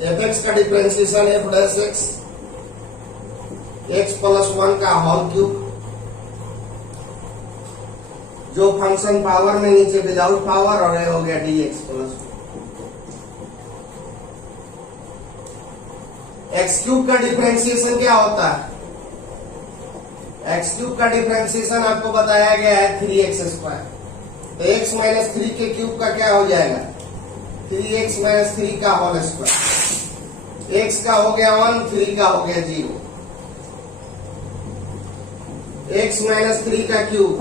F x का differentiation F dash x x plus 1 का whole cube, जो function power में नीचे विदाउट पावर, और ये हो गया D x plus x cube का डिफरेंशिएशन क्या होता है? एक्स क्यूब का डिफरेंशिएशन आपको बताया गया है 3x स्क्वायर, तो x माइनस 3 के क्यूब का क्या हो जाएगा? 3x माइनस 3 का होल स्क्वायर। x का हो गया 1, 3 का हो गया 0। x माइनस 3 का क्यूब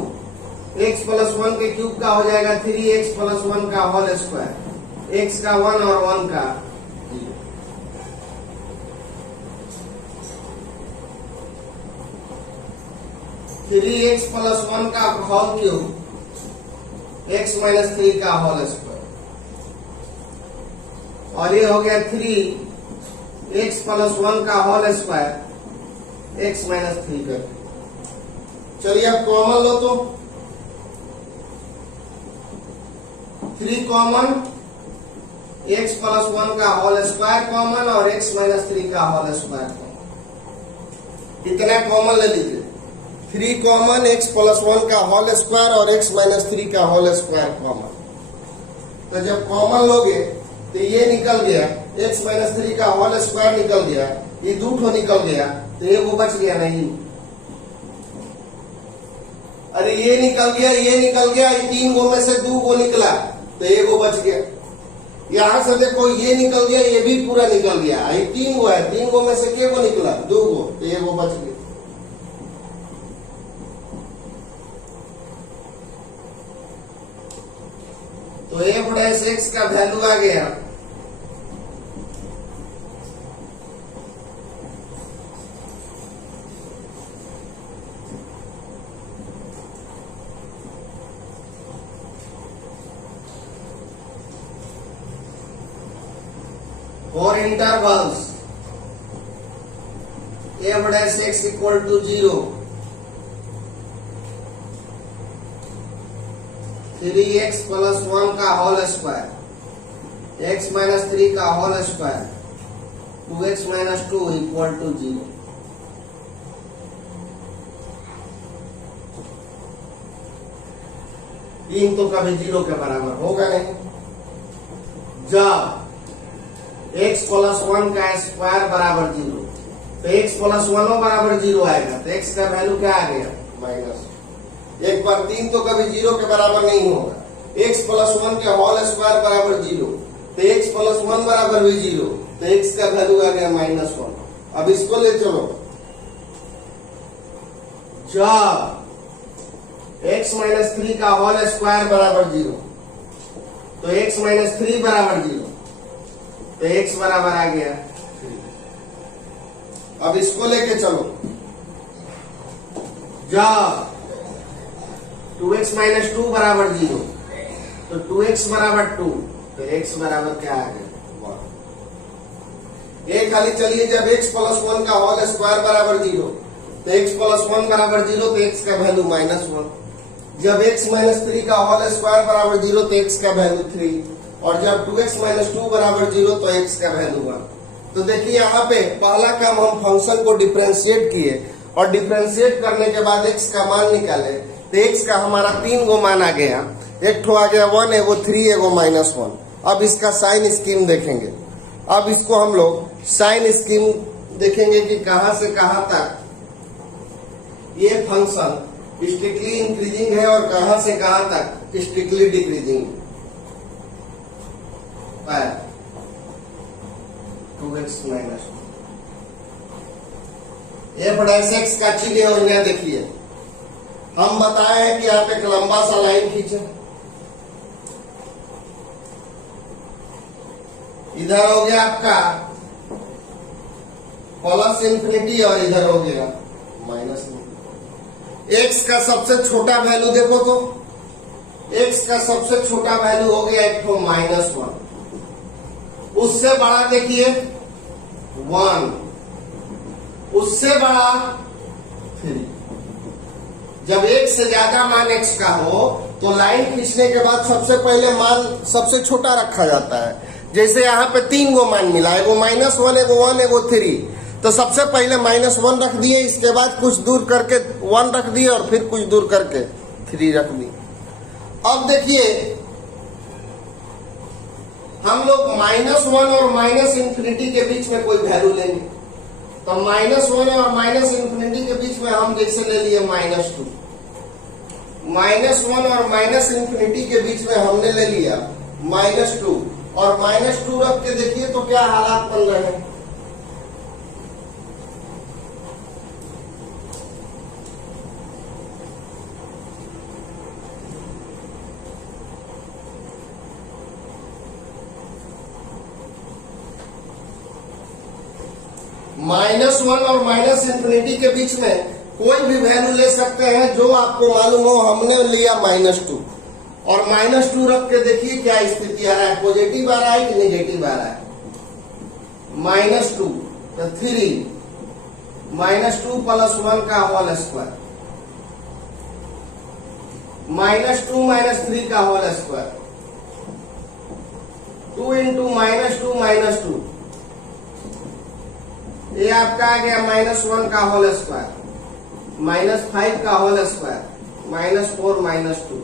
x प्लस 1 के क्यूब का हो जाएगा 3x प्लस 1 का होल स्क्वायर, x का 1 और 1 का 0। थ्री एक्स प्लस 1 का होल क्यूब x माइनस 3 का होल स्क्वायर, और ये हो गया 3x प्लस 1 का होल स्क्वायर x माइनस 3 का। चलिए अब कॉमन लो तो 3 कॉमन, x प्लस 1 का होल स्क्वायर कॉमन और x माइनस 3 का होल स्क्वायर कॉमन। इतना कॉमन ले लीजिए, 3 कॉमन, x प्लस 1 का होल स्क्वायर और x माइनस 3 का होल स्क्वायर कॉमन। तो जब कॉमन लोगे तो ये निकल गया, x माइनस 3 का होल स्क्वायर निकल गया, ये 2 ठो निकल गया, तो ये वो बच गया नहीं। अरे ये निकल गया, ये निकल गया, ये 3 गो में से 2 गो निकला, तो ये वो बच गया। यहां से देखो ये निकल गया, ये भी पूरा निकल गया, ये 3 गो है, 3 गो में से क्या गो निकला? 2 गो, तो ये वो बच गया। तो एफ डैश एक्स का वैल्यू आ गया 4 intervals f dash x equal to 0, 3x plus 1 का होल स्क्वायर, x माइनस 3 का whole square, 2x minus 2 equal to 0। तीन तो कभी 0 के बराबर होगा नहीं। जब x प्लस 1 का स्क्वायर बराबर 0, तो x प्लस 1 बराबर 0 आएगा, तो x का वैल्यू क्या आ गया? माइनस। एक बार 3 तो कभी 0 के बराबर नहीं होगा। x प्लस 1 के होल स्क्वायर बराबर 0, तो x प्लस 1 बराबर भी 0, तो x का वैल्यू आ गया -1। अब इसको ले चलो, जब x माइनस 3 का होल स्क्वायर बराबर 0, तो x माइनस 3 बराबर 0, तो x बराबर आ गया 3। अब इसको लेके चलो, जब 2x माइनस 2 बराबर 0, तो 2x बराबर 2, तो x बराबर क्या आ गया? 1। एक खाली चलिए, जब x प्लस 1 का होल स्क्वायर बराबर 0, तो x प्लस 1 बराबर 0, तो x का वैल्यू -1। जब x माइनस 3 का होल स्क्वायर बराबर 0, तो x का वैल्यू 3, और जब 2x माइनस 2 बराबर 0, तो x का वैल्यू 1। तो देखिए यहाँ पे पहला काम हम फंक्शन को डिफरेंशिएट किए, और डिफरेंशिएट करने के बाद x का मान निकाले, तो x का हमारा 3 गो मान आ गया। एक ठो आ गया 1, एगो 3, एगो -1। अब इसका साइन स्कीम देखेंगे। अब इसको हम लोग साइन स्कीम देखेंगे कि कहां से कहां तक ये फंक्शन स्ट्रिक्टली इंक्रीजिंग है और कहां से कहां तक स्ट्रिक्टली डिक्रीजिंग है। 2x minus F dash x का चीज और नया देखिए, हम बताए हैं कि आप एक लंबा सा लाइन खींचे, इधर हो गया आपका प्लस इन्फिनिटी और इधर हो गया माइनस इन्फिनिटी। एक्स का सबसे छोटा वैल्यू देखो तो एक्स का सबसे छोटा वैल्यू हो गया एक तो -1, उससे बड़ा देखिए 1, उससे बड़ा 3। जब एक से ज्यादा मान x का हो तो लाइन खींचने के बाद सबसे पहले मान सबसे छोटा रखा जाता है, जैसे यहाँ पे 3 गो मान मिला, एगो -1, एगो 1, एगो 3। तो सबसे पहले -1 रख दिए, इसके बाद कुछ दूर करके 1 रख दिए और फिर कुछ दूर करके 3 रख दिए। अब देखिए हम लोग -1 और -∞ के बीच में कोई वैल्यू लेंगे। तो -1 और -∞ के बीच में हम जैसे ले लिए -2, -1 और -∞ के बीच में हमने ले लिया -2, और -2 रख के देखिए तो क्या हालात बन रहे हैं। -1 और -∞ के बीच में कोई भी वैल्यू ले सकते हैं जो आपको मालूम हो। हमने लिया -2, और -2 रख के देखिए क्या स्थिति आ रहा है, पॉजिटिव आ रहा है कि नेगेटिव आ रहा है। -2 तो 3, -2 + 1 का होल स्क्वायर, -2 - 3 का होल स्क्वायर, 2 × -2 ये आपका आ गया -1 का होल स्क्वायर, -5 का होल स्क्वायर, -4 - 2,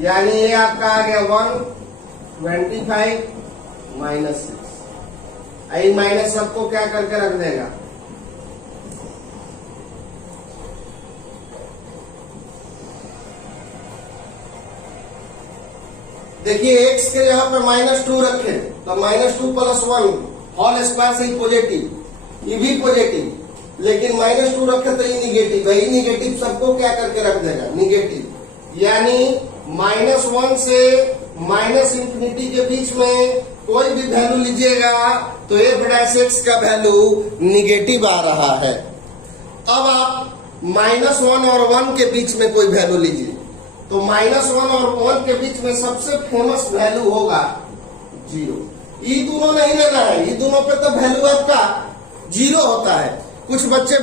यानी ये आपका आ गया 125 - 6। आई माइनस सबको क्या करके रख देगा, देखिए x के जगह पे -2 रखे तो -2 + 1 होल स्क्वायर से ही पॉजिटिव, ये भी पॉजिटिव, लेकिन -2 रखे तो ये निगेटिव है। ये निगेटिव सबको क्या करके रख देगा, निगेटिव। यानी -1 से -∞ के बीच में कोई भी वैल्यू लीजिएगा तो f' का वैल्यू निगेटिव आ रहा है। अब आप -1 और 1 के बीच में कोई वैल्यू लीजिए, तो -1 और 1 के बीच में सबसे फेमस वैल्यू होगा 0। ये दोनों नहीं लेना है, ये दोनों पे तो वैल्यू आपका 0 होता है। कुछ बच्चे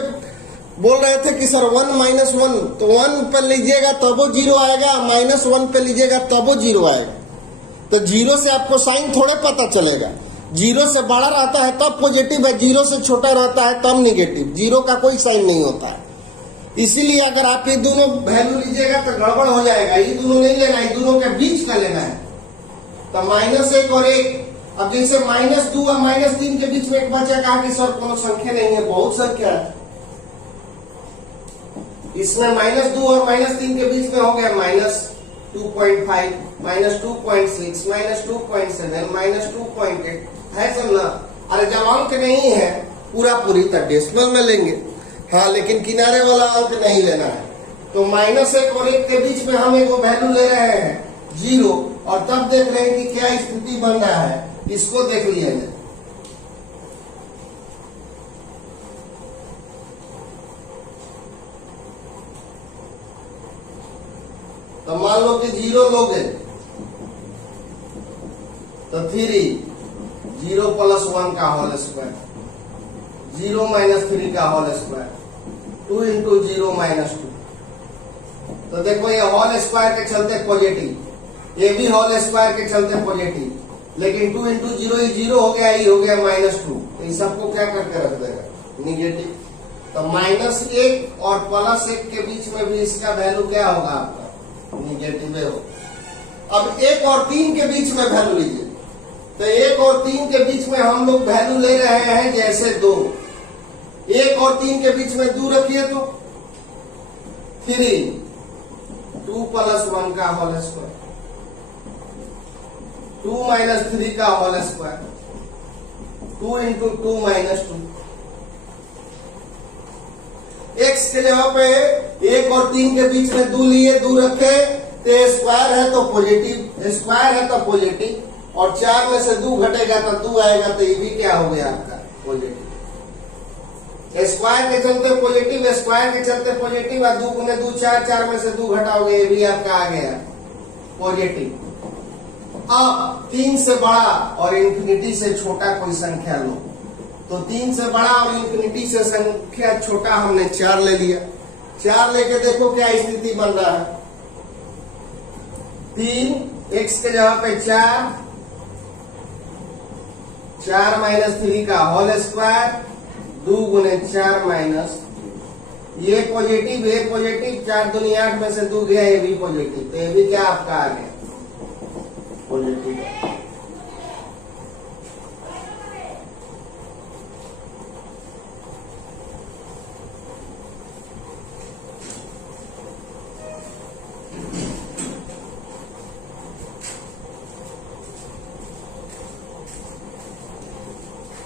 बोल रहे थे कि सर 1 - 1, तो 1 पे लीजिएगा तब वो 0 आएगा, -1 पे लीजिएगा तब वो 0 आएगा। तो 0 से आपको साइन थोड़े पता चलेगा। 0 से बड़ा रहता है तब पॉजिटिव है, 0 से छोटा रहता है तब निगेटिव। 0 का कोई साइन नहीं होता है। इसीलिए अगर आप ये दोनों वैल्यू लीजिएगा तो गड़बड़ हो जाएगा। ये दोनों नहीं लेना है, दोनों के बीच का लेना है। तो -1 और 1, अब जैसे -2 और -3 के बीच में एक बच्चा कहा कि सर कोनो संख्या नहीं है, बहुत संख्या है। इसमें -2 और -3 के बीच में हो गया -2.5, -2.6, -2.7, -2.8 है सब ना। अरे जब अंक नहीं है पूरा पूरी तो डेसिमल में लेंगे, हाँ, लेकिन किनारे वाला अंक नहीं लेना है। तो -1 और 1 के बीच में हम एक वैल्यू ले रहे हैं 0, और तब देख रहे हैं कि क्या स्थिति बन रहा है। इसको देख लिया जाए, तो मान लो कि 0 लोगे तो 3, 0 + 1 का होल स्क्वायर, 0 - 3 का होल स्क्वायर, 2 × 0 - 2। तो देखो ये होल स्क्वायर के चलते पॉजिटिव, ये भी होल स्क्वायर के चलते पॉजिटिव, लेकिन 2 × 0 ही 0 हो गया, ये हो गया -2। तो इन सबको क्या करके रख देगा, निगेटिव। तो -1 और +1 के बीच में भी इसका वैल्यू क्या होगा आपका, निगेटिव हो। अब 1 और 3 के बीच में वैल्यू लीजिए, तो 1 और 3 के बीच में हम लोग वैल्यू ले रहे हैं जैसे 2। 1 और 3 के बीच में 2 रखिए तो 3, 2 + 1 का होल स्क्वायर, 2 - 3 का होल स्क्वायर, 2 × 2 - 2। x के जगह पे 1 और 3 के बीच में 2 लिए, 2 रखे, तो स्क्वायर है तो पॉजिटिव, स्क्वायर है तो पॉजिटिव, और 4 में से 2 घटेगा तो 2 आएगा, तो ये भी क्या हो गया आपका, पॉजिटिव। स्क्वायर के चलते पॉजिटिव, स्क्वायर के चलते पॉजिटिव, और 2 × 2 4, 4 में से 2 घटाओगे, ये भी आपका आ गया पॉजिटिव। अब 3 से बड़ा और इन्फिनिटी से छोटा कोई संख्या लो, तो 3 से बड़ा और इन्फिनिटी से संख्या छोटा हमने 4 ले लिया। 4 लेके देखो क्या स्थिति बन रहा है। 3, x के जगह पे 4, 4 माइनस 3 का होल स्क्वायर, 2 गुने 4 माइनस, ये पॉजिटिव 4 दूनी 8 में से 2 गया, ये भी पॉजिटिव, तो ये भी क्या आपका आ गया पॉजिटिव।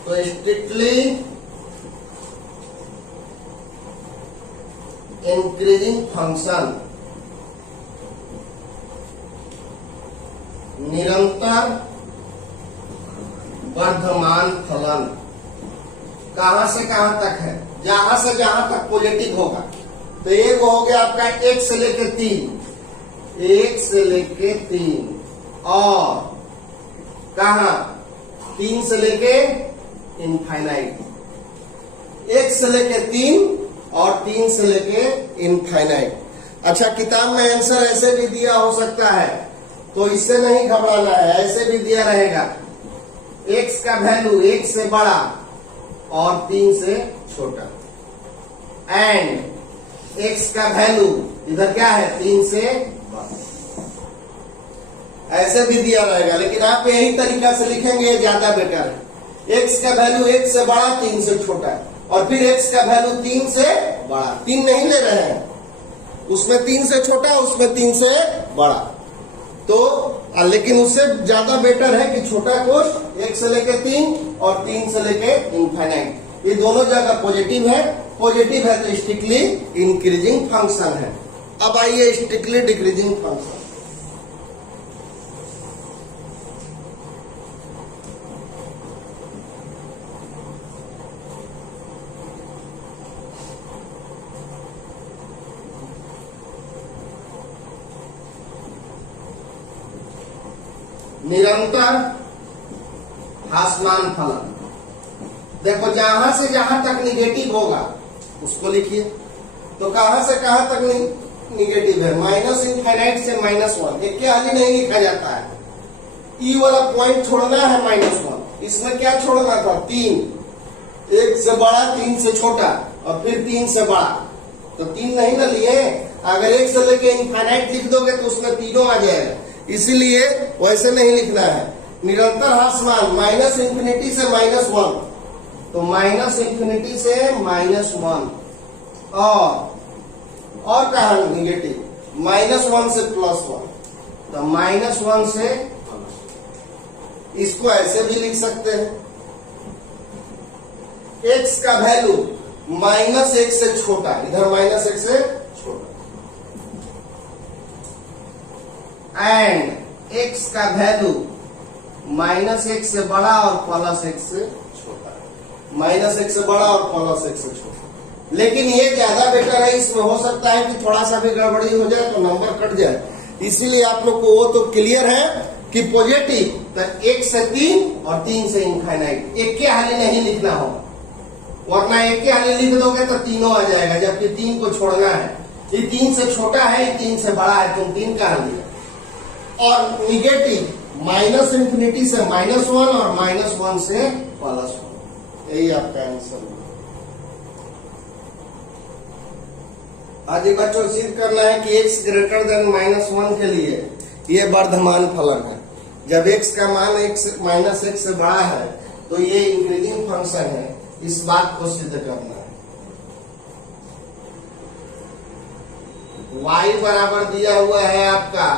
तो स्ट्रिक्टली इंक्रीजिंग फंक्शन निरंतर वर्धमान फलन कहां से कहां तक है, जहां से जहां तक पॉजिटिव होगा। तो एक हो गया आपका 1 से लेके 3, 1 से लेके 3, और कहा 3 से लेके इनफाइनाइट, 1 से लेके 3 और 3 से लेके इनफाइनाइट। अच्छा, किताब में आंसर ऐसे भी दिया हो सकता है, तो इससे नहीं घबराना है, ऐसे भी दिया रहेगा x का वैल्यू 1 से बड़ा और 3 से छोटा, एंड x का वैल्यू इधर क्या है 3 से बड़ा, ऐसे भी दिया रहेगा। लेकिन आप यही तरीका से लिखेंगे, ये ज्यादा बेटर है। x का वैल्यू 1 से बड़ा 3 से छोटा है, और फिर x का वैल्यू 3 से बड़ा, 3 नहीं ले रहे हैं, उसमें 3 से छोटा उसमें 3 से बड़ा, तो लेकिन उससे ज्यादा बेटर है कि छोटा कोश 1 से लेके 3 और 3 से लेके इनफाइनाइट, ये दोनों जगह पॉजिटिव है। पॉजिटिव है तो स्ट्रिक्टली इंक्रीजिंग फंक्शन है। अब आइए स्ट्रिक्टली डिक्रीजिंग फंक्शन। निरंतर ह्रासमान फलन, देखो जहां से जहां तक निगेटिव होगा उसको लिखिए। तो कहां से कहां तक निगेटिव है, माइनस इनफाइनाइट से -1, एक के हाली नहीं लिखा जाता है, ई वाला पॉइंट छोड़ना है -1। इसमें क्या छोड़ना था 3, 1 से बड़ा 3 से छोटा और फिर 3 से बड़ा, तो 3 नहीं ना लिए। अगर 1 से लेके इनफाइनाइट लिख दोगे तो उसमें तीनों आ जाएगा, इसीलिए वैसे नहीं लिखना है। निरंतर ह्रासमान माइनस इंफिनिटी से -1, तो माइनस इंफिनिटी से -1, और कहा निगेटिव -1 से +1, तो -1 से, इसको ऐसे भी लिख सकते हैं, x का वैल्यू -1 से छोटा, इधर -1 से छोटा, एंड x का वैल्यू -1 से बड़ा और +1 से छोटा, -1 से बड़ा और +1 से छोटा। लेकिन ये ज्यादा बेटर है, इसमें हो सकता है कि थोड़ा सा भी गड़बड़ी हो जाए तो नंबर कट जाए, इसीलिए आप लोग को वो तो क्लियर है कि पॉजिटिव तो 1 से 3 और 3 से इनफाइनाइट, एक के हाली नहीं लिखना हो, वरना एक के हाली लिख दोगे तो तीनों आ जाएगा, जबकि 3 को छोड़ना है। ये 3 से छोटा है, ये 3 से बड़ा है, तुम 3 कहां लिया। और निगेटिव माइनस इंफिनिटी से -1 और -1 से +1, यही आपका आंसर है। आज एक बच्चों सिद्ध करना है कि x ग्रेटर देन -1 के लिए ये वर्धमान फलन है। जब x का मान -1 से बड़ा है तो ये इंक्रीजिंग फंक्शन है, इस बात को सिद्ध करना है। y बराबर दिया हुआ है आपका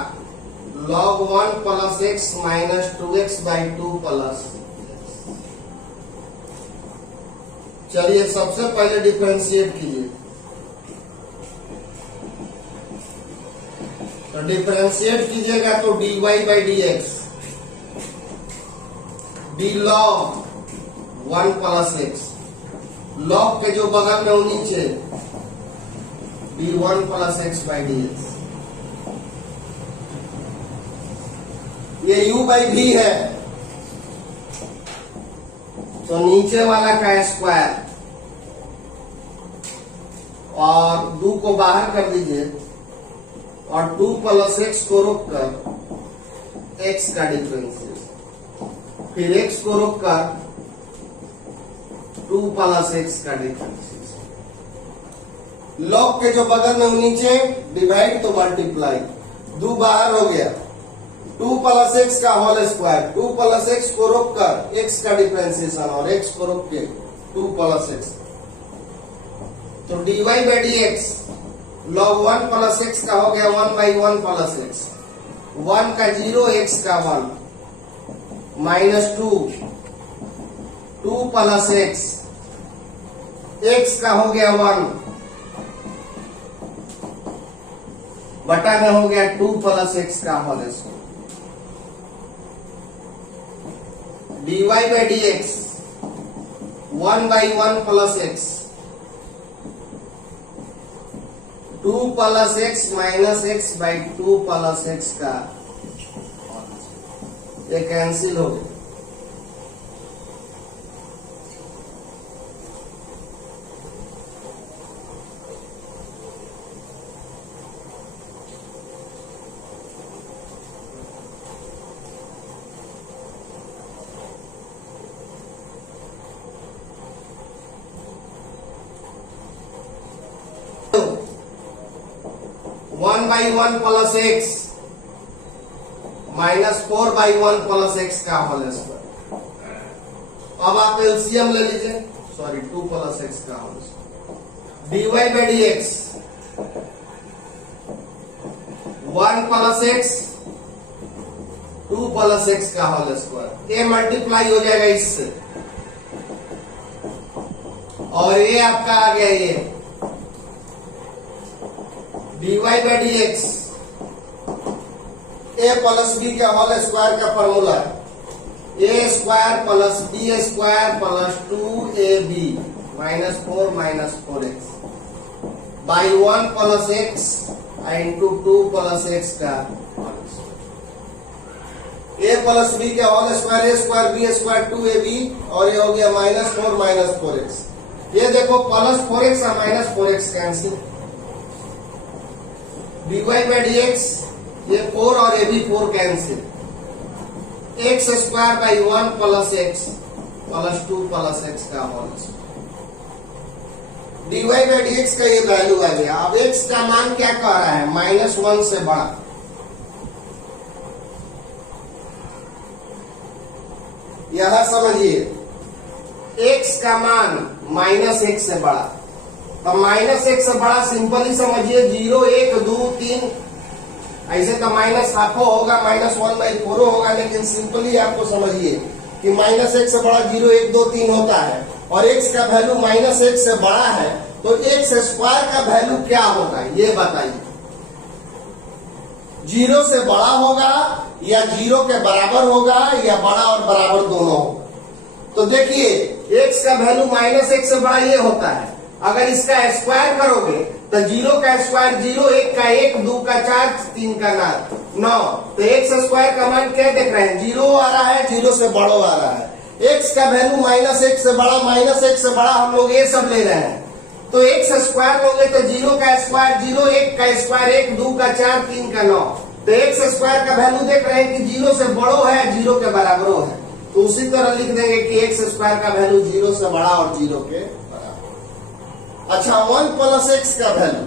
log 1 + x - 2x/2 प्लस, चलिए सबसे पहले डिफरेंशिएट कीजिए। तो डिफरेंशिएट कीजिएगा तो dy/dx d log 1 + x, log के जो बगल में वो नीचे d1 + x/dx, ये u/v है, तो नीचे वाला का स्क्वायर, और 2 को बाहर कर दीजिए और 2 + x को रोककर x का डिफरेंशिएट, फिर x को रोककर 2 प्लस एक्स का डिफरेंशिएशन। लॉग के जो बगल में नीचे डिवाइड तो मल्टीप्लाई, 2 बाहर हो गया, 2 प्लस एक्स का होल स्क्वायर, 2 प्लस एक्स को रोक कर एक्स का डिफरेंशिएशन और एक्स को रोक के 2 प्लस एक्स, तो dy by D x log 1 plus X का हो गया 1 बाई 1 प्लस एक्स, 1 का 0 एक्स का 1 माइनस 2 प्लस एक्स, एक्स का हो गया 1 बटा में हो गया 2 प्लस एक्स का whole square, dy by D X 1 by 1 plus X, 2 plus X minus X by 2 plus X का, ये कैंसिल हो गया। One by 1 plus X minus 4 by 1 plus X का होल स्क्वायर। अब आप एलसीएम ले लीजिए, सॉरी 2 प्लस एक्स का whole square, dy by D X 1 plus X 2 plus X का होल स्क्वायर, ये मल्टीप्लाई हो जाएगा इससे और ये आपका आ गया ये dy by D X A plus B का होल स्क्वायर का फॉर्मूला है A square plus B square plus 2ab minus 4 X by 1 plus X into 2 plus X का ए प्लस बी के whole square A square B square 2ab और ये हो गया minus 4 x. ये देखो प्लस 4x और minus 4x cancel, dy by D X ये 4 और ये भी 4 cancel, X square by 1 plus X plus 2 plus X का whole square, dy by D X का ये वैल्यू आ गया। अब x का मान क्या कह रहा है, -1 से बड़ा, यहां समझिए x का मान -1 से बड़ा, तो -1 से बड़ा सिंपली समझिए 0 1 2 3, ऐसे तो माइनस हाफो होगा -1/4 होगा, लेकिन सिंपली आपको समझिए कि -1 से बड़ा 0 1 2 3 होता है और x का वैल्यू -1 से बड़ा है, तो x स्क्वायर का वैल्यू क्या होगा ये बताइए, 0 से बड़ा होगा या 0 के बराबर होगा या बड़ा और बराबर दोनों होगा। तो देखिए x का वैल्यू -1 से बड़ा ये होता है, अगर इसका स्क्वायर करोगे तो 0 का स्क्वायर 0 1 का 1 2 का 4 3 का 9, तो x स्क्वायर का मान क्या देख रहे हैं, 0 आ रहा है, 0 से बड़ा आ रहा है, x का वैल्यू -1 से बड़ा हम लोग ये सब ले रहे हैं, तो x स्क्वायर लोगे तो 0 का स्क्वायर 0 1 का स्क्वायर 1 2 का 4 3 का 9, तो x स्क्वायर का वैल्यू देख रहे हैं कि 0 से बड़ो है 0 के बराबर है, तो उसी तरह लिख देंगे कि x स्क्वायर का वैल्यू 0 से बड़ा और 0 के बराबर। अच्छा 1 प्लस एक्स का वैल्यू,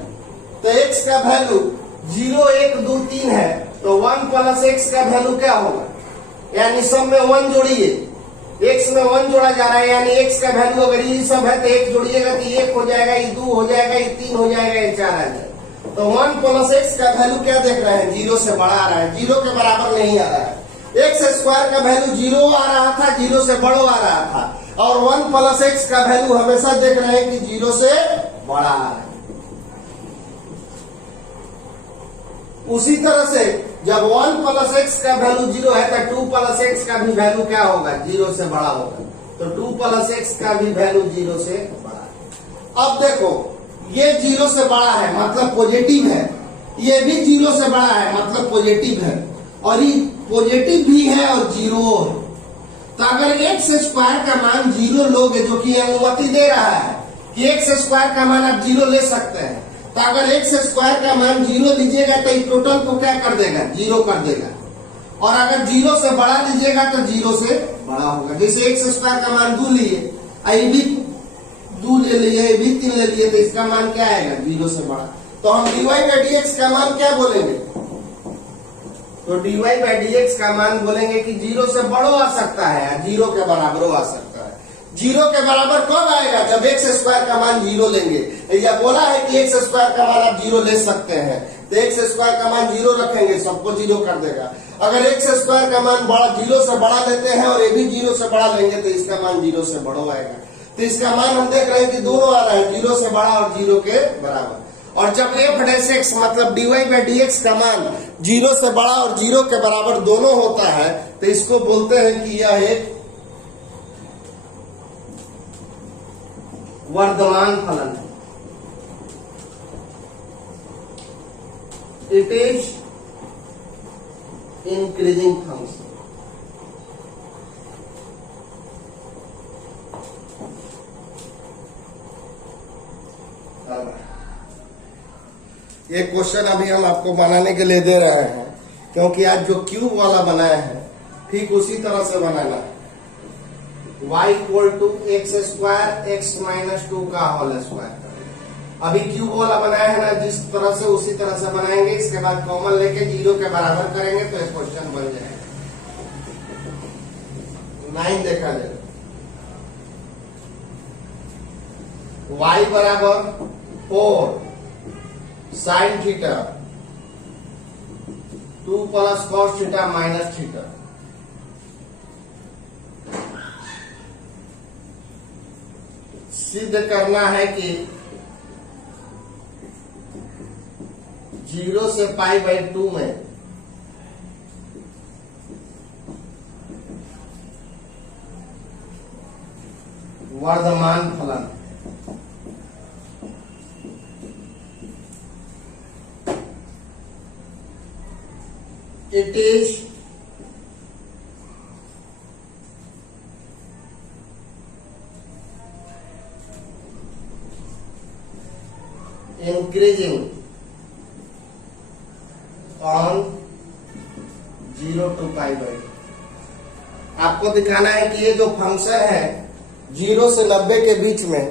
तो x का वैल्यू 0 1 2 3 है, तो 1 प्लस एक्स का वैल्यू क्या होगा, यानी सब में 1 जोड़िए, x में 1 जोड़ा जा रहा है, यानी x का वैल्यू अगर ये सब है तो 1 जोड़िएगा तो 1 हो जाएगा, ये 2 हो जाएगा, ये 3 हो जाएगा, ये 4 आ जाएगा। तो 1 प्लस एक्स का वैल्यू क्या देख रहे हैं, 0 से बड़ा आ रहा है, 0 के बराबर नहीं आ रहा है। एक्स स्क्वायर का वैल्यू 0 आ रहा था, 0 से बड़ा आ रहा था, और 1 प्लस एक्स का वैल्यू हमेशा देख रहे हैं कि 0 से बड़ा आ रहा है। उसी तरह से जब 1 प्लस एक्स का वैल्यू 0 है तो 2 प्लस एक्स का भी वैल्यू क्या होगा, 0 से बड़ा होगा, तो 2 प्लस एक्स का भी वैल्यू 0 से बड़ा है। अब देखो ये 0 से बड़ा है मतलब पॉजिटिव है, ये भी 0 से बड़ा है मतलब पॉजिटिव है, और ये पॉजिटिव भी है और 0 है, तो अगर एक्स स्क्वायर का मान 0 लोगे, जो कि अनुमति दे रहा है कि एक्स स्क्वायर का मान आप 0 ले सकते हैं, तो अगर एक्स स्क्वायर का मान 0 लीजिएगा तो ये टोटल को क्या कर देगा, 0 कर देगा, और अगर 0 से बड़ा लीजिएगा तो 0 से बड़ा होगा। जैसे एक्स स्क्वायर का मान 2 लिए, ये भी 2 ले लिए, ये भी 3 ले लिए, तो इसका मान क्या आएगा? 0 से बड़ा। तो हम dy बाई dx का मान क्या बोलेंगे? तो dy बाई dx का मान बोलेंगे कि 0 से बड़ो आ सकता है, 0 के बराबर आ सकता है। 0 के बराबर कब आएगा? जब एक्स स्क्वायर का मान 0 लेंगे। या बोला है कि एक्स स्क्वायर का मान आप 0 ले सकते हैं, तो एक्स स्क्वायर का मान 0 रखेंगे, सबको 0 कर देगा। अगर एक्स स्क्वायर का मान बड़ा 0 से बड़ा लेते हैं और ये भी 0 से बड़ा लेंगे, तो इसका मान 0 से बड़ा आएगा। तो इसका मान हम देख रहे हैं कि दोनों आ रहा है, 0 से बड़ा और 0 के बराबर। और जब f डैश x मतलब dy बाई dx का मान 0 से बड़ा और 0 के बराबर दोनों होता है, तो इसको बोलते हैं कि यह एक वर्धमान फलन है। It is increasing function. ये क्वेश्चन अभी हम आपको बनाने के लिए दे रहे हैं, क्योंकि आज जो क्यूब वाला बनाया है ठीक उसी तरह से बनाना है। y equal to X square X minus 2 का होल स्क्वायर। अभी क्यूब वाला बनाया है ना, जिस तरह से उसी तरह से बनाएंगे। इसके बाद कॉमन लेके 0 के बराबर करेंगे तो एक क्वेश्चन बन जाएगा। 9 देखा जाए, y बराबर 4 sign theta 2 plus cos theta minus theta. सिद्ध करना है कि 0 से पाई बाई 2 में वर्धमान फलन it is increasing on 0 to pi by. आपको दिखाना है कि ये जो फंक्शन है 0 से 90 के बीच में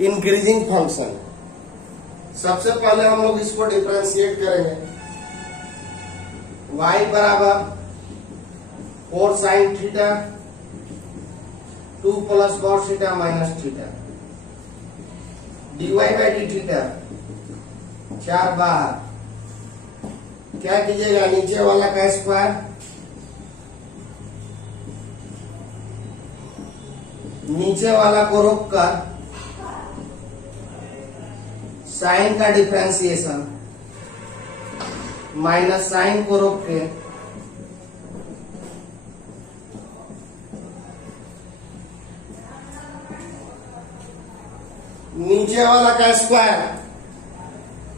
इंक्रीजिंग फंक्शन। सबसे पहले हम लोग इसको डिफरेंशिएट करेंगे। y बराबर 4 sign theta 2 plus cos theta minus theta. dy by D theta 4 बाहर। क्या कीजिएगा? नीचे वाला का स्क्वायर, नीचे वाला को रोक कर साइन का डिफरेंशिएशन, माइनस साइन को रोक के नीचे वाला का स्क्वायर,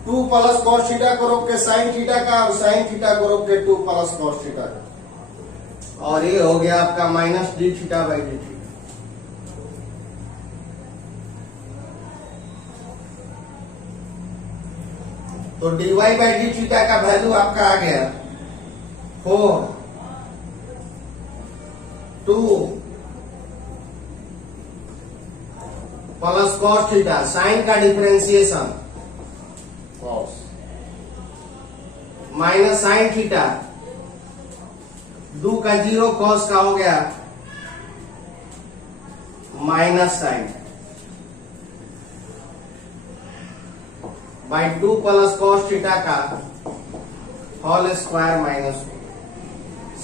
2 प्लस कॉस थीटा को रोक के साइन थीटा का, और साइन थीटा को रोक के 2 प्लस कॉस थीटा का। और ये हो गया आपका minus D theta by D theta. तो dy बाई डी थीटा का वैल्यू आपका आ गया 4 2 प्लस कॉस थीटा, साइन का differentiation cos, minus sine theta, 2 का 0 कॉस का हो गया minus sine by 2 plus cos theta का होल स्क्वायर माइनस।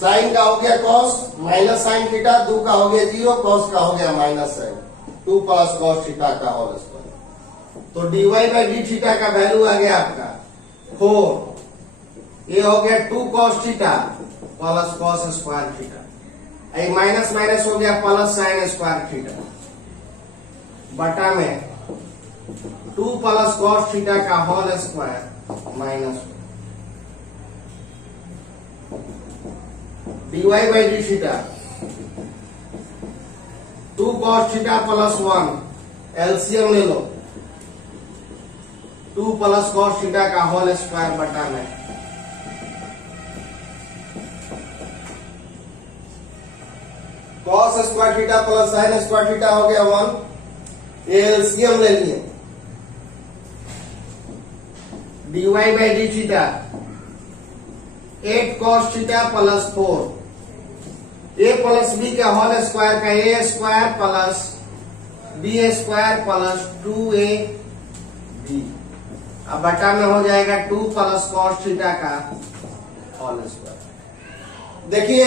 साइन का हो गया कॉस, माइनस साइन थीटा, 2 का हो गया 0, कॉस का हो गया minus sine, 2 plus cos theta का होल स्क्वायर। तो dy बाई डी थीटा का वैल्यू आ गया आपका 4। ये हो गया 2 cos theta plus cos square theta. ये माइनस माइनस हो गया प्लस साइन स्क्वायर थीटा बटा में 2 प्लस कॉस थीटा का whole square minus. dy by D theta 2 cos theta plus 1, LCM ले लो, 2 प्लस कॉस थीटा का होल स्क्वायर बटा में cos square theta plus sine square theta हो गया 1, ये एलसीएम ले लिए, dy by D theta 8 cos theta plus 4 a plus B का होल स्क्वायर का A square plus B square plus 2ab, अब बटा में हो जाएगा 2 प्लस cos थीटा का होल स्क्वायर। देखिए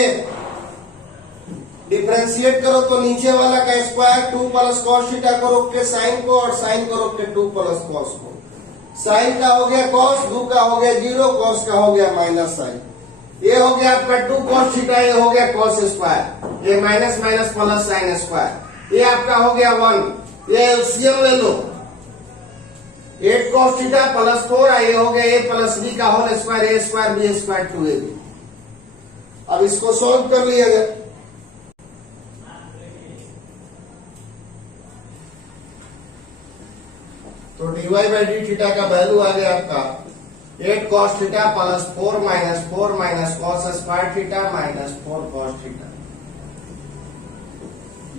डिफरेंशिएट करो तो नीचे वाला का स्क्वायर 2 प्लस cos थीटा को रोक के साइन को, और साइन को रोक के 2 प्लस cos को। साइन का हो गया cos, 2 का हो गया 0, cos का हो गया माइनस साइन। ये हो गया आपका 2 cos थीटा, ये हो गया cos स्क्वायर, ये minus minus plus sine square, ये आपका हो गया 1। ये एलसीएम ले लो, 8 cos थीटा प्लस 4, ये हो गया a प्लस बी का whole square, A square B square 2ab। अब इसको सॉल्व कर लिया गया, तो dy बाई डी थीटा का वैल्यू आ गया आपका 8 cos theta plus 4 minus cos square theta minus 4 cos theta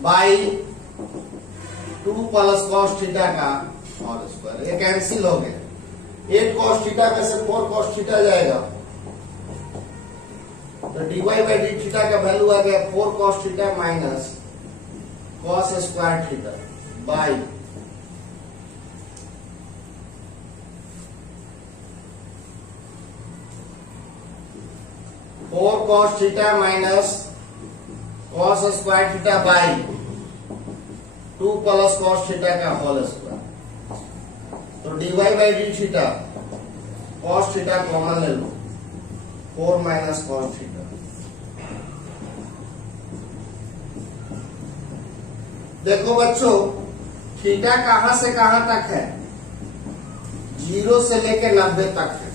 by 2 प्लस cos थीटा का होल स्क्वायर। ये कैंसिल हो गया, 8 cos थीटा में से 4 cos थीटा जाएगा, तो dy बाई डी थीटा का वैल्यू आ गया 4 cos theta minus cos square theta by 4 cos theta minus cos square theta by 2 प्लस cos थीटा का होल स्क्वायर। तो dy by D theta cos theta common ले लो, 4 minus cos theta. देखो बच्चों, theta कहां से कहां तक है? 0 से लेकर 90 तक है।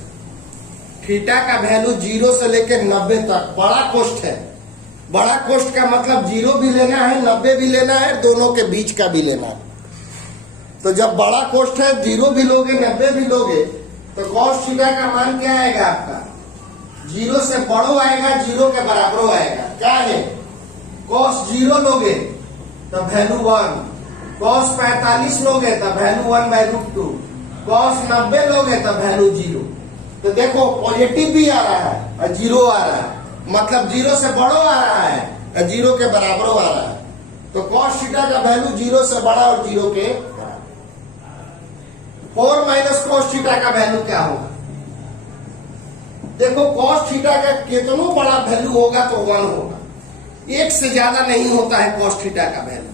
थीटा का वैल्यू 0 से लेकर 90 तक बड़ा कोष्ठ है। बड़ा कोष्ठ का मतलब 0 भी लेना है, 90 भी लेना है, दोनों के बीच का भी लेना है। तो जब बड़ा कोष्ठ है 0 भी लोगे 90 भी लोगे, तो cos थीटा का मान क्या आएगा आपका? 0 से बड़ो आएगा, 0 के बराबरो आएगा। क्या है? cos 0 लोगे तो वैल्यू 1, cos 45 लोगे तो वैल्यू 1 बाई रूट 2, cos 90 लोगे तो वैल्यू 0। तो देखो पॉजिटिव भी आ रहा है और 0 आ रहा है, मतलब 0 से बड़ो आ रहा है और 0 के बराबरो आ रहा है। तो cos थीटा का वैल्यू 0 से बड़ा और 0 के बराबर। 4 माइनस cos थीटा का वैल्यू क्या होगा? देखो cos थीटा का कितना बड़ा वैल्यू होगा तो 1 होगा, 1 से ज्यादा नहीं होता है cos थीटा का वैल्यू।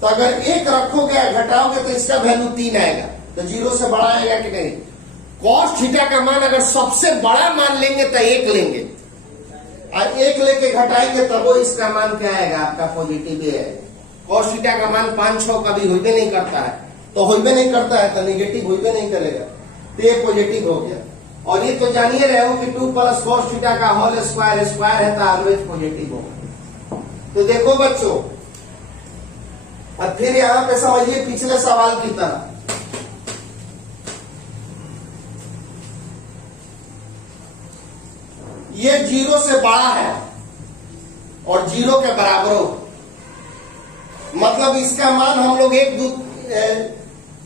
तो अगर 1 रखोगे घटाओगे तो इसका वैल्यू 3 आएगा, तो 0 से बड़ा आएगा कि नहीं? cos थीटा का मान अगर सबसे बड़ा मान लेंगे तो 1 लेंगे, और 1 लेके घटाएंगे तब वो इसका मान क्या आएगा? आपका पॉजिटिव ही आएगा। cos थीटा का मान 5-6 कभी होइबे नहीं करता है, तो होइबे नहीं करता है तो निगेटिव होइबे नहीं करेगा, तो ये पॉजिटिव हो गया। और ये तो जानिए रहे हो कि 2 प्लस cos थीटा का होल स्क्वायर स्क्वायर है तो ऑलवेज पॉजिटिव होगा। तो देखो बच्चों, और फिर यहां पे समझिए पिछले सवाल की तरह, ये 0 से बड़ा है और 0 के बराबर हो, मतलब इसका मान हम लोग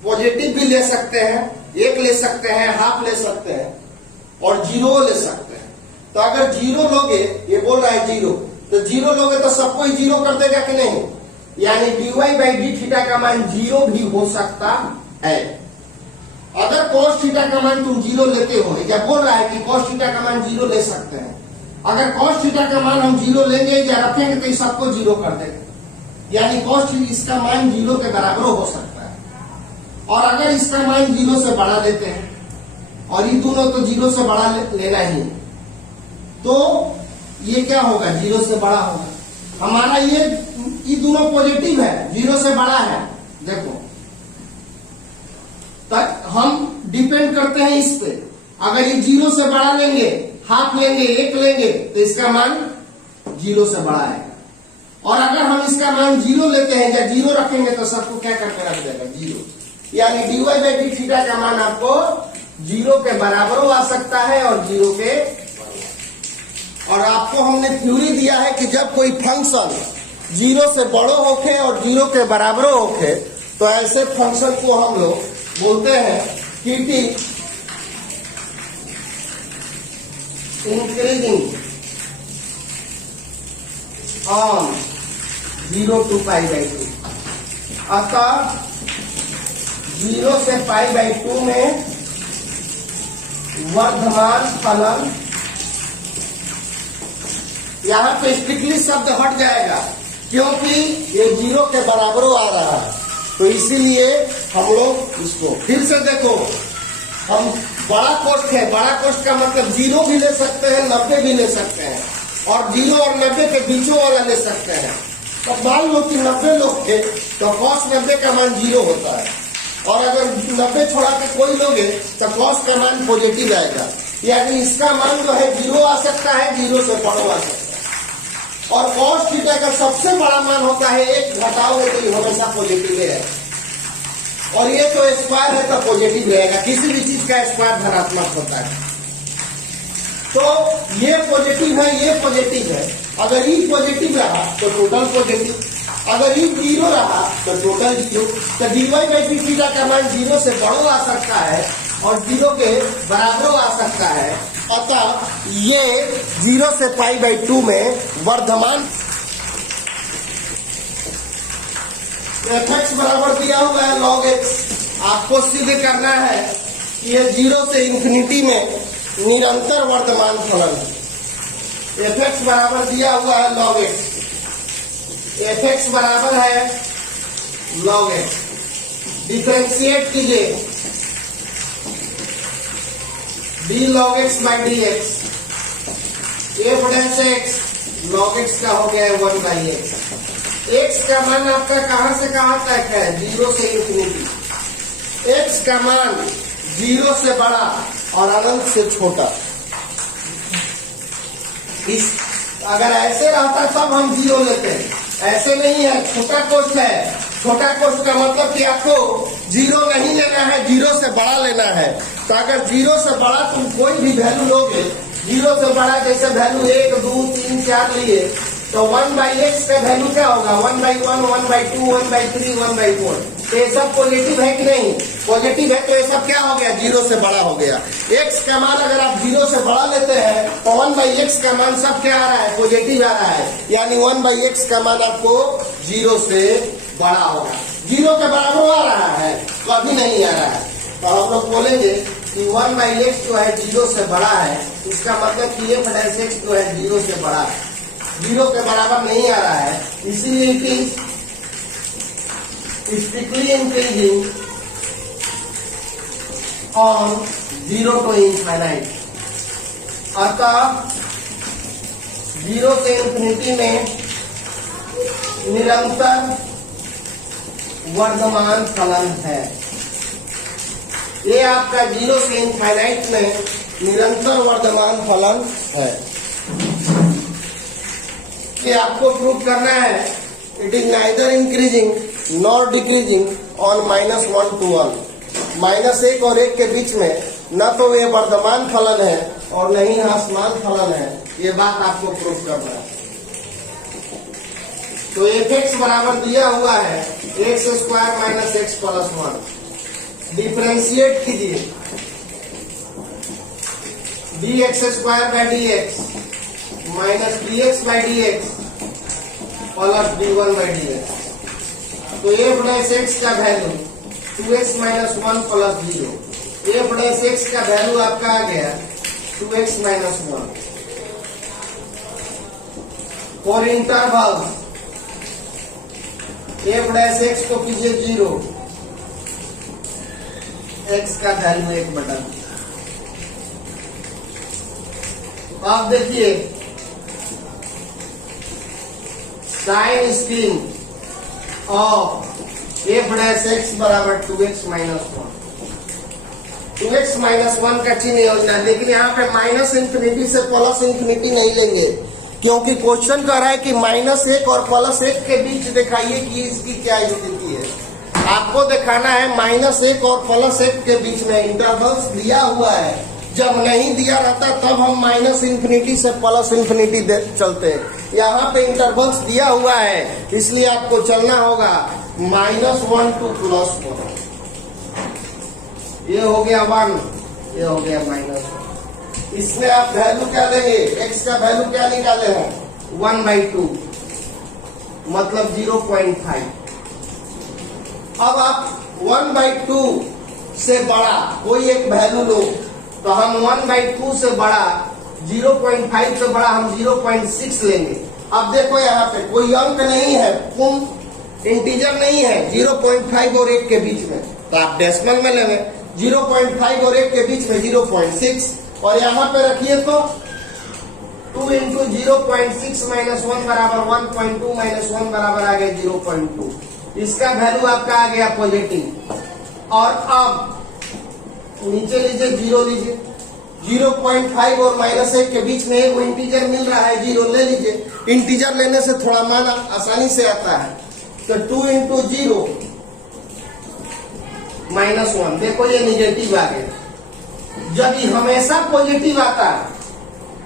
पॉजिटिव भी ले सकते हैं, 1 ले सकते हैं, हाफ ले सकते हैं और 0 ले सकते हैं। तो अगर 0 लोगे, ये बोल रहा है 0, तो 0 लोगे तो सबको ही 0 कर देगा कि नहीं? यानी dy बाई डी थीटा का मान 0 भी हो सकता है। अगर cos थीटा का मान तुम 0 लेते हो, या बोल रहा है कि cos थीटा का मान 0 ले सकते हैं, अगर cos थीटा का मान हम 0 लेंगे या रखेंगे तो ये सबको 0 कर देंगे, यानी cos थीटा इसका मान 0 के बराबर हो सकता है। और अगर इसका मान 0 से बड़ा लेते हैं, और ये दोनों तो 0 से बड़ा लेना ही है, तो ये क्या होगा? 0 से बड़ा होगा। हमारा ये दोनों पॉजिटिव है, 0 से बड़ा है। देखो तक हम डिपेंड करते हैं इस पे, अगर ये 0 से बड़ा लेंगे, हाफ लेंगे, 1 लेंगे, तो इसका मान 0 से बड़ा है। और अगर हम इसका मान 0 लेते हैं या 0 रखेंगे तो सबको क्या करके रख देगा? 0। यानी dy बाई डी थीटा का मान आपको 0 के बराबर आ सकता है और 0 के, और आपको हमने थ्योरी दिया है कि जब कोई फंक्शन 0 से बड़ो होके और 0 के बराबर होके तो तो ऐसे फंक्शन को हम लोग बोलते हैं कीटिंग इंक्रीजिंग ऑन 0 to π/2। अतः 0 से π/2 में वर्धमान फलन, यहाँ पे स्ट्रिक्टली शब्द हट जाएगा क्योंकि ये 0 के बराबर आ रहा है, तो इसीलिए हम लोग इसको फिर से देखो। हम बड़ा कोष्ठ है, बड़ा कोष्ठ का मतलब 0 भी ले सकते हैं, 90 भी ले सकते हैं, और 0 और 90 के बीचों वाला ले सकते हैं। तो मान लो कि 90 लोग थे तो cos 90 का मान 0 होता है, और अगर 90 छोड़ा के कोई लोगे तो cos का मान पॉजिटिव आएगा, यानी इसका मान जो है 0 आ सकता है, 0 से बड़ा आ सकता है। और cos थीटा का सबसे बड़ा मान होता है 1, घटाओगे तो ये हमेशा पॉजिटिव है, और ये तो स्क्वायर है तो पॉजिटिव रहेगा, किसी भी चीज का स्क्वायर धनात्मक होता है। तो ये पॉजिटिव है, ये पॉजिटिव है, अगर ई पॉजिटिव रहा तो टोटल पॉजिटिव, अगर ई 0 रहा तो टोटल 0। तो dy/d थीटा का मान 0 से बड़ा आ सकता है और 0 के बराबर आ सकता है। अतः ये 0 से π/2 में वर्धमान fx बराबर दिया हुआ है log x। आपको सिद्ध करना है कि ये 0 से इंफिनिटी में निरंतर वर्धमान फलन है। fx बराबर दिया हुआ है log x, fx बराबर है log x। डिफरेंशिएट कीजिए, d log x/dx, f dash x log x का हो गया है 1/x। x का मान आपका कहां से कहां तक है? 0 से इंफिनिटी। x का मान 0 से बड़ा और अनंत से छोटा। इस अगर ऐसे रहता तब हम 0 लेते हैं, ऐसे नहीं है, छोटा कोष्ठ है। छोटा कोष्ठ का मतलब कि आपको 0 नहीं लेना है, 0 से बड़ा लेना है। तो अगर 0 से बड़ा तुम कोई भी वैल्यू लोगे, 0 से बड़ा जैसे वैल्यू 1, 2, 3, 4 लिए तो 1/x का वैल्यू क्या होगा? 1/1, 1/2, 1/3, 1/4। तो ये सब पॉजिटिव है कि नहीं? पॉजिटिव है, तो ये सब क्या हो गया? 0 से बड़ा हो गया। x का मान अगर आप 0 से बड़ा लेते हैं तो 1/x का मान सब क्या आ रहा है? पॉजिटिव आ रहा है, यानी 1/x का मान आपको 0 से बड़ा होगा। 0 के बराबर आ रहा है तो अभी नहीं आ रहा है, तो हम लोग बोलेंगे कि 1/x जो है 0 से बड़ा है, इसका मतलब कि f डैश x जो है 0 से बड़ा है, 0 के बराबर नहीं आ रहा है, इसीलिए it is strictly increasing on 0 to infinite। अतः 0 से इंफिनिटी में निरंतर वर्धमान फलन है। ये आपका 0 से इनफाइनाइट में निरंतर वर्धमान फलन है। ये आपको प्रूव करना है, it is neither increasing nor decreasing on -1 to 1। -1 और 1 के बीच में न तो ये वर्धमान फलन है और न ही ह्रासमान फलन है, ये बात आपको प्रूव करना है। तो fx बराबर दिया हुआ है x² - x + 1। डिफरेंशिएट कीजिए, dx² dx -dx/dx + d1/dx। तो f डैश x का value 2x - 1 + 0। f dash x का वैल्यू आपका आ गया 2x - 1। For interval f dash x को कीजिए 0, x का वैल्यू 1/। अब देखिए sign screen of f dash x बराबर 2x - 1। 2x - 1 का चिन्ह योजना, लेकिन यहाँ पे -∞ से +∞ नहीं लेंगे, क्योंकि क्वेश्चन कह रहा है कि -1 और +1 के बीच दिखाइए कि इसकी क्या स्थिति है। आपको दिखाना है -1 और +1 के बीच में इंटरवल्स दिया हुआ है। जब नहीं दिया रहता तब हम -∞ से +∞ चलते हैं। यहाँ पे इंटरवल्स दिया हुआ है, इसलिए आपको चलना होगा -1 to +1, ये हो गया 1, ये हो गया -1। इसमें आप वैल्यू क्या लेंगे, x का वैल्यू क्या निकाले हैं 1/2 मतलब 0.5। अब आप 1/2 से बड़ा कोई एक वैल्यू लो, तो हम 1/2 से बड़ा 0.5 से बड़ा हम 0.6 लेंगे। अब देखो यहाँ पे कोई अंक नहीं है, पूर्ण इंटीजर नहीं है 0.5 और 1 के बीच में, तो आप डेसिमल में लेंगे 0.5 और 1 के बीच में 0.6, और यहाँ पे रखिए तो 2 × 0.6 - 1 बराबर 1.2 - 1 बराबर आ गया 0.2। इसका वैल्यू आपका आ गया पॉजिटिव। और अब नीचे लीजिए 0 लीजिए, 0.5 और -1 के बीच में एक इंटीजर मिल रहा है 0 ले लीजिए। इंटीजर लेने से थोड़ा मान आसानी से आता है, तो 2 × 0 -1, देखो ये निगेटिव आ गया। जब ये हमेशा पॉजिटिव आता है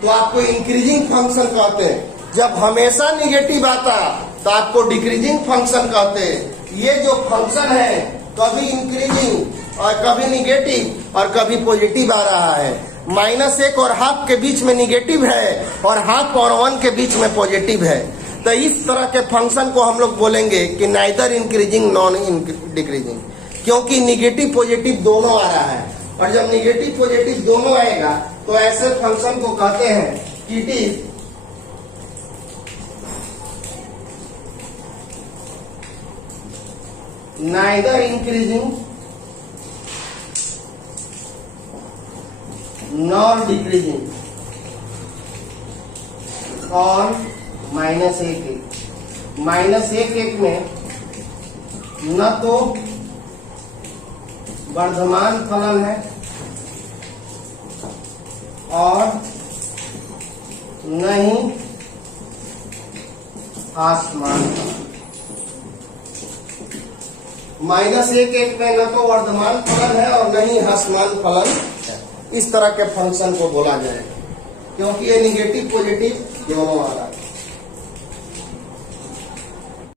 तो आपको इंक्रीजिंग फंक्शन कहते हैं, जब हमेशा निगेटिव आता तो आपको डिक्रीजिंग फंक्शन कहते हैं। ये जो फंक्शन है कभी इंक्रीजिंग और कभी निगेटिव और कभी पॉजिटिव आ रहा है। -1 और हाफ के बीच में निगेटिव है और हाफ और 1 के बीच में पॉजिटिव है। तो इस तरह के फंक्शन को हम लोग बोलेंगे कि नाइदर इंक्रीजिंग नॉन डिक्रीजिंग, क्योंकि निगेटिव पॉजिटिव दोनों आ रहा है। और जब निगेटिव पॉजिटिव दोनों आएगा तो ऐसे फंक्शन को कहते हैं कि it is neither increasing nor decreasing और -1 -1 में न तो वर्धमान फलन है और न ही आसमान फलन। -1 में न तो वर्धमान फलन है और न ही ह्रासमान फलन है। इस तरह के फंक्शन को बोला जाएगा, क्योंकि ये निगेटिव पॉजिटिव दोनों आ रहा है।